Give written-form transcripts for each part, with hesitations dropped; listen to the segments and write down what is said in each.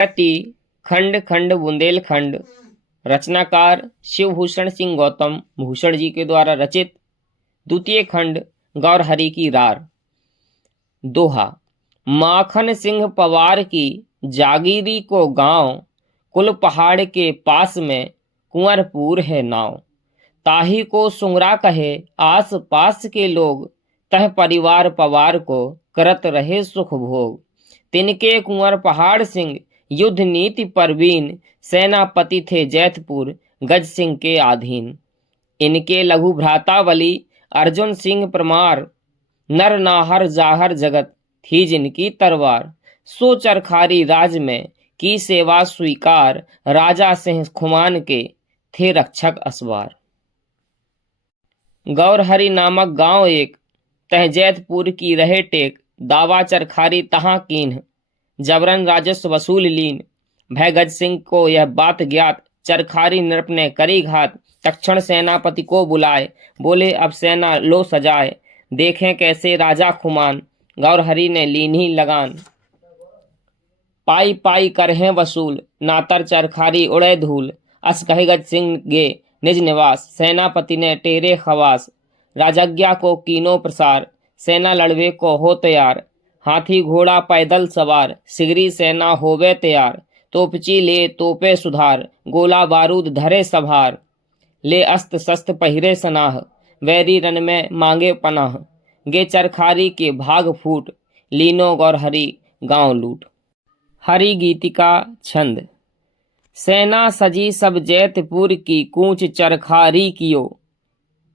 प्रति खंड खंड बुंदेलखंड। रचनाकार शिवभूषण सिंह गौतम भूषण जी के द्वारा रचित। द्वितीय खंड गौरहरि की रार। दोहा। माखन सिंह पवार की जागीरी को गांव, कुल पहाड़ के पास में कुंवरपुर है नाव। ताही को सुंगरा कहे आस पास के लोग, तह परिवार पवार को करत रहे सुख भोग। तिनके कुंवर पहाड़ सिंह युद्ध नीति परवीन, सेनापति थे जैतपुर गज सिंह के अधीन। इनके लघु भ्रातावली अर्जुन सिंह परमार, नर नाहर जाहर जगत थी जिनकी तरवार। सो चरखारी राज में की सेवा स्वीकार, राजा सिंह खुमान के थे रक्षक असवार। गौरहरि नामक गांव एक, तह जैतपुर की रहे टेक। दावा चरखारी तहाँ कीन्ह, जबरन राजस्व वसूल लीन। भय गज सिंह को यह बात ज्ञात, चरखारी नृप ने करी घात। तक्षण सेनापति को बुलाए, बोले अब सेना लो सजाए। देखें कैसे राजा खुमान, गौरहरि ने लीन्ही लगान। पाई पाई करहें वसूल, नातर चरखारी उड़े धूल। अस कहे गज सिंह गे निज निवास, सेनापति ने टेरे खवास। राजज्ञा को कीनो प्रसार, सेना लड़वे को हो तैयार। हाथी घोड़ा पैदल सवार, सिगरी सेना होवे तैयार। तोपची ले तोपे सुधार, गोला बारूद धरे सभार। ले अस्त्र शस्त्र पहिरे सनाह, वैरी रन में मांगे पनाह। गे चरखारी के भाग फूट, लीनो गौरहरि गांव लूट। हरि गीतिका छंद। सेना सजी सब जैतपुर की, कूच चरखारी कियो।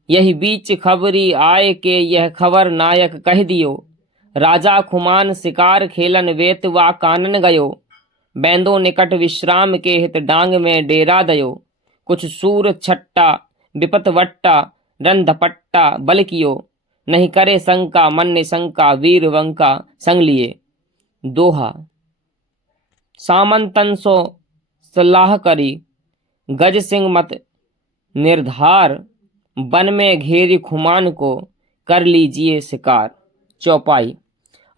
यही बीच खबरी आए के, यह खबर नायक कह दियो। राजा खुमान शिकार खेलन वेत वा कानन गयो। बैंदो निकट विश्राम के हित, डांग में डेरा दयो। कुछ सूर छट्टा विपत वट्टा, रन धपट्टा बल कियो। नहीं करे शंका मन निशंका, वीर वंका संग लिए। दोहा। सामंतन सो सलाह करी, गज सिंह मत निर्धार। वन में घेरी खुमान को, कर लीजिए शिकार। चौपाई।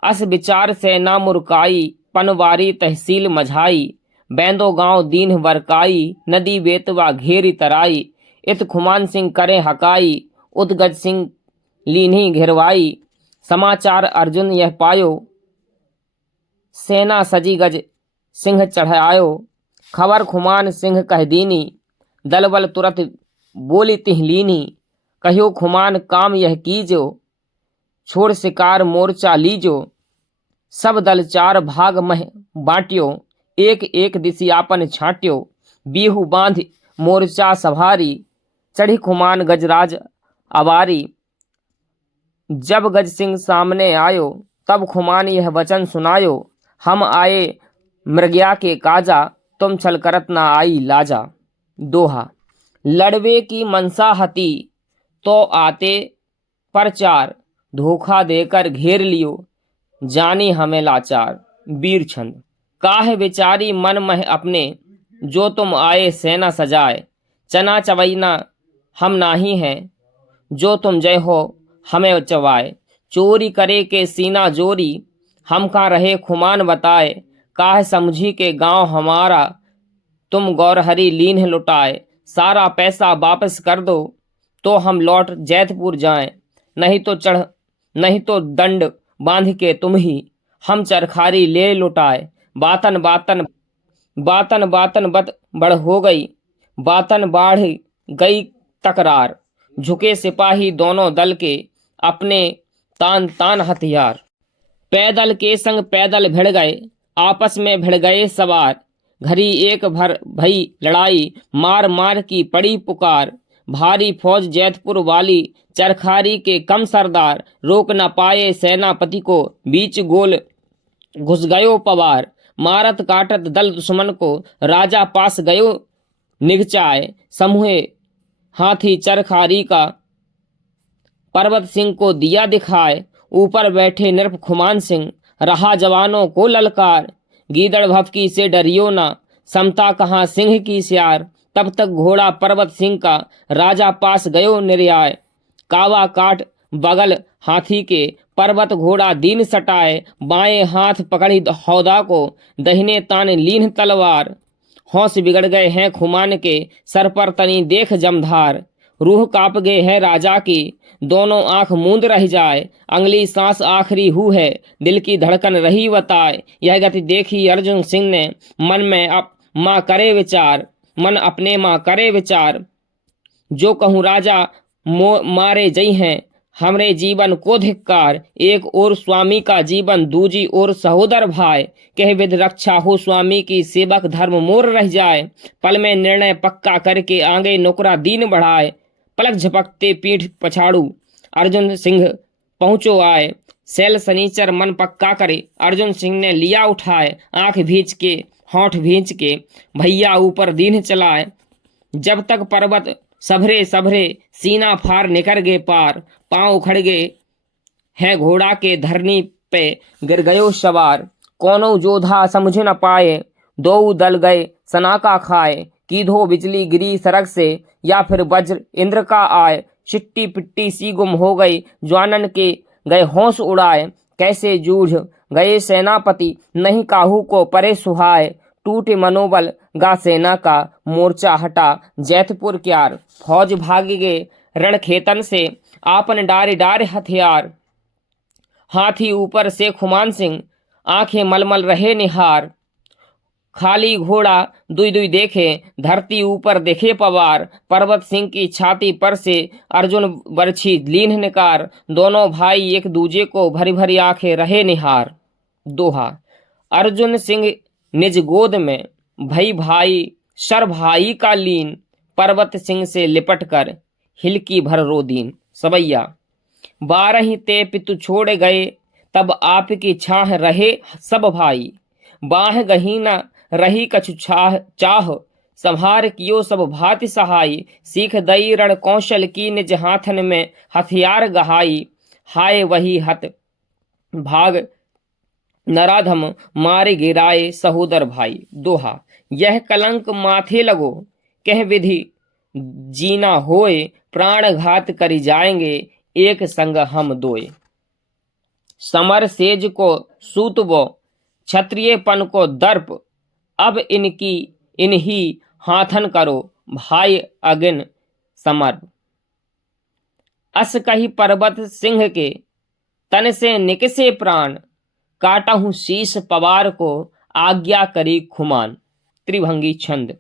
अस विचार सेना मुरकाई, पनवारी तहसील मझाई। बैंदो गांव दीन वरकाई, नदी बेतवा घेरी तराई। इत खुमान सिंह करे हकाई, उत गज सिंह लीन्ही घेरवाई। समाचार अर्जुन यह पायो, सेना सजी गज सिंह चढ़ायो। खबर खुमान सिंह कह दीनी, दल बल तुरत बोली तिह लीनी। कहियो खुमान काम यह कीजो, छोड़ शिकार मोर्चा लीजो। सब दल चार भाग मह बांटियो, एक एक दिसियापन छाट्यो। बीहू बांध मोर्चा सभारी, चढ़ी खुमान गजराज अवारी। जब गज सिंह सामने आयो, तब खुमान यह वचन सुनायो। हम आए मृग्या के काजा, तुम छल करत ना आई लाजा। दोहा। लड़वे की मनसा हती, तो आते प्रचार। धोखा देकर घेर लियो, जानी हमें लाचार। वीर छंद। काहे विचारी मन मह अपने, जो तुम आए सेना सजाए। चना चवैना हम नाही हैं, जो तुम जय हो हमें चवाए। चोरी करे के सीना जोरी, हम का रहे खुमान बताए। काहे समझी के गांव हमारा, तुम गौरहरि लीन्ह लुटाए। सारा पैसा वापस कर दो, तो हम लौट जैतपुर जाएं। नहीं तो दंड बांध के तुम ही, हम चरखारी ले लुटाए। बातन बातन बत बढ़ हो गई, बातन बाढ़ गई तकरार। झुके सिपाही दोनों दल के, अपने तान तान हथियार। पैदल के संग पैदल भिड़ गए, आपस में भिड़ गए सवार। घड़ी एक भर भई लड़ाई, मार मार की पड़ी पुकार। भारी फौज जैतपुर वाली, चरखारी के कम सरदार। रोक न पाए सेनापति को, बीच गोल घुस गयो पवार। मारत काटत दल दुश्मन को, राजा पास गयो निगचाए। समूहे हाथी चरखारी का, पर्वत सिंह को दिया दिखाए। ऊपर बैठे नृप खुमान सिंह, रहा जवानों को ललकार। गीदड़ भपकी से डरियो ना, समता कहाँ सिंह की स्यार। तब तक घोड़ा पर्वत सिंह का, राजा पास गयो निर्याय। कावा काट बगल हाथी के, पर्वत घोड़ा दीन सटाए, बाएं हाथ पकड़ी हौदा को, दहिने तान लीन तलवार। होश बिगड़ गए हैं खुमान के, सर पर तनी देख जमधार। रूह कांप गए है राजा की, दोनों आंख मूंद रह जाए। अगली सांस आखिरी हु है, दिल की धड़कन रही बताए। यह गति देखी अर्जुन सिंह ने, मन में माँ करे विचार, मन अपने माँ करे विचार। जो कहूँ राजा मारे जई हैं, हमरे जीवन को धिक्कार। एक और स्वामी का जीवन, दूजी और सहोदर भाई। कह विध रक्षा हो स्वामी की, सेवक धर्म मोर रह जाए। पल में निर्णय पक्का करके, आगे नौकरा दीन बढ़ाए। पलक झपकते पीठ पछाड़ू, अर्जुन सिंह पहुंचो आए। सैल सनीचर मन पक्का करे, अर्जुन सिंह ने लिया उठाए। आंख भींच के होंठ भींच के, भैया ऊपर दीन चलाए। जब तक पर्वत सभरे सभरे, सीना फार निकर गे पार। पांव उखड़ गए है घोड़ा के, धरनी पे गिर गयो सवार। कोनो जोधा समझ न पाए, दो दल गए सनाका खाए। कीधो बिजली गिरी सड़क से, या फिर वज्र इंद्र का आए। चिट्टी पिट्टी सी गुम हो गई, ज्वानन के गए होश उड़ाए। कैसे जूझ गए सेनापति, नहीं काहू को परे सुहाए। टूटे मनोबल गा सेना का, मोर्चा हटा जैतपुर क्यार। फौज भाग गए रण खेतन से, आपन डारे डारे हथियार। हाथी ऊपर से खुमान सिंह, आंखें मलमल रहे निहार। खाली घोड़ा दुई दुई देखे, धरती ऊपर देखे पवार। पर्वत सिंह की छाती पर से अर्जुन बरछी लीन निकार। दोनों भाई एक दूजे को भरी भरी आंखें रहे निहार। दोहा। अर्जुन सिंह निज गोद में, भई भाई शर भाई का लीन। पर्वत सिंह से लिपट कर, हिलकी भर रो दीन। सवैया। 12 ते पितु छोड़ गए, तब आपकी छाह रहे सब भाई। बाह गही न रही कछु चाह, संहार कियो सब भांति सहाय। सीख दई रण कौशल की, निज हाथन में हथियार गहाई। हाय वही हत भाग नराधम, मारे गिराए सहोदर भाई। दोहा। यह कलंक माथे लगो, कह विधि जीना होए। प्राण घात करी जाएंगे, एक संग हम दोए। समर सेज को सूतबो, क्षत्रियपन को दर्प। अब इन्ही हाथन करो, भाई अगिन समर्प। अस कही पर्वत सिंह के, तन से निकसे प्राण। काटहूं शीश पवार को, आज्ञा करी खुमान। त्रिभंगी छंद।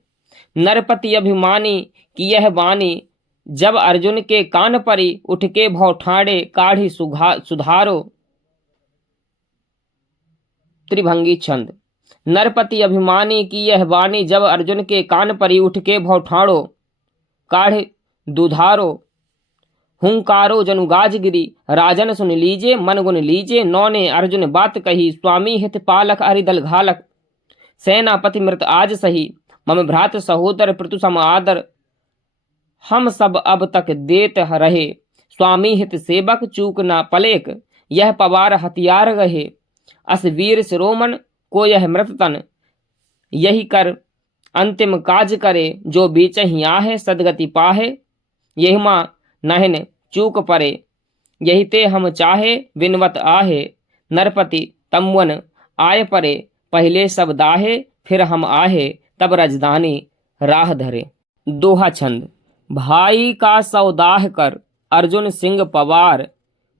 नरपति अभिमानी की यह वाणी, जब अर्जुन के कान परी। उठ के भौ ठाड़े, काढ़ी सुधारो। त्रिभंगी छंद। नरपति अभिमानी की यह वाणी, जब अर्जुन के कान परी। उठ के भौ ठाड़ो, काढ़ दुधारो। हुंकारो जनुगाज गिरी, राजन सुन लीजे मन गुन लीजे। नौने अर्जुन बात कही, स्वामी हित पालक हरिदल घालक। सेनापति मृत आज सही, मम भ्रात सहोदर प्रतु सम आदर। हम सब अब तक देत रहे, स्वामी हित सेवक चूक न पलेक। यह पवार हथियार गहे, अस वीर शिरोमण को यह मृत तन। यही कर अंतिम काज करे, जो बीच ही आहे सदगति पाहे। यही माँ नहिन चूक परे, यही ते हम चाहे विनवत आहे। नरपति तमुवन आय परे, पहले सब दाहे फिर हम आहे। तब राजधानी राह धरे। दोहा छंद। भाई का सौदाह कर, अर्जुन सिंह पवार।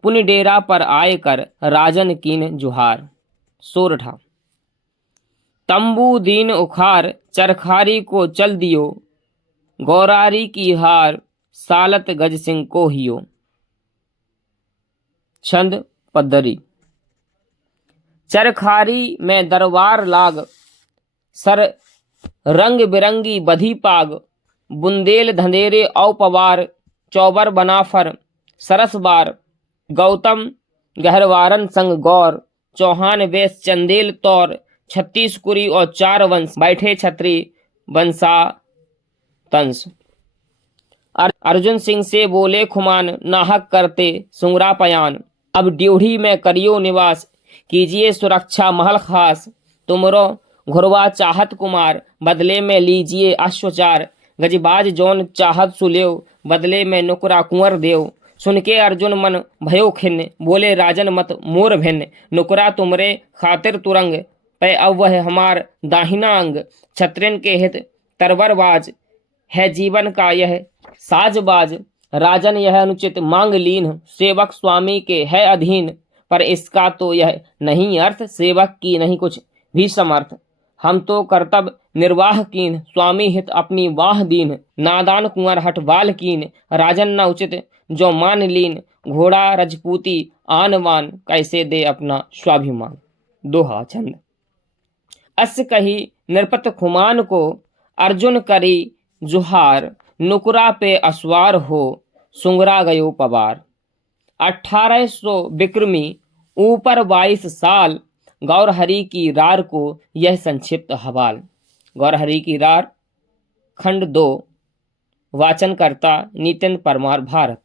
पुनि डेरा पर आए कर, राजन कीन जुहार। सोरठा। तंबू दीन उखार, चरखारी को चल दियो। गौरारी की हार, सालत गज सिंह को हियो। छंद पद्दरी। चरखारी में दरबार लाग, सर रंग बिरंगी बधी पाग। बुंदेल धंधेरे औ पवार, चौबर बनाफर सरस बार। गौतम गहरवारन संग गौर, चौहान वेश चंदेल तौर। 36 कुरी और 4 वंश, बैठे छत्री वंशा तंस। अर्जुन सिंह से बोले खुमान, नाहक करते सुंगरा पयान। अब ड्योढ़ी में करियो निवास, कीजिए सुरक्षा महल खास। तुमरो घुरवा चाहत कुमार, बदले में लीजिए अश्वचार। गजबाज जौन चाहत सुलेव, बदले में नुकरा कुंवर देव। सुन के अर्जुन मन भयो खिन्न, बोले राजन मत मोर भिन्न। नुकरा तुमरे खातिर तुरंग, पै अवह हमार दाहिना अंग। क्षत्रियन के हित तरवरबाज, है जीवन का यह साजबाज। राजन यह अनुचित मांग लीन, सेवक स्वामी के है अधीन। पर इसका तो यह नहीं अर्थ, सेवक की नहीं कुछ भी समर्थ। हम तो कर्तव्य निर्वाह कीन, स्वामी हित अपनी वाह दीन। नादान कुंवर हटवाल कीन, राजन न उचित जो मान लीन। घोड़ा रजपूती आनवान, कैसे दे अपना स्वाभिमान। दोहा छंद। अस कही नृपत खुमान को, अर्जुन करी जुहार। नुकरा पे असवार हो, सुंगरा गयो पवार। 1800 विक्रमी ऊपर 22 साल, गौरहरि की रार को यह संक्षिप्त हवाल। गौरहरि की रार खंड 2, वाचनकर्ता नितिन परमार, भारत।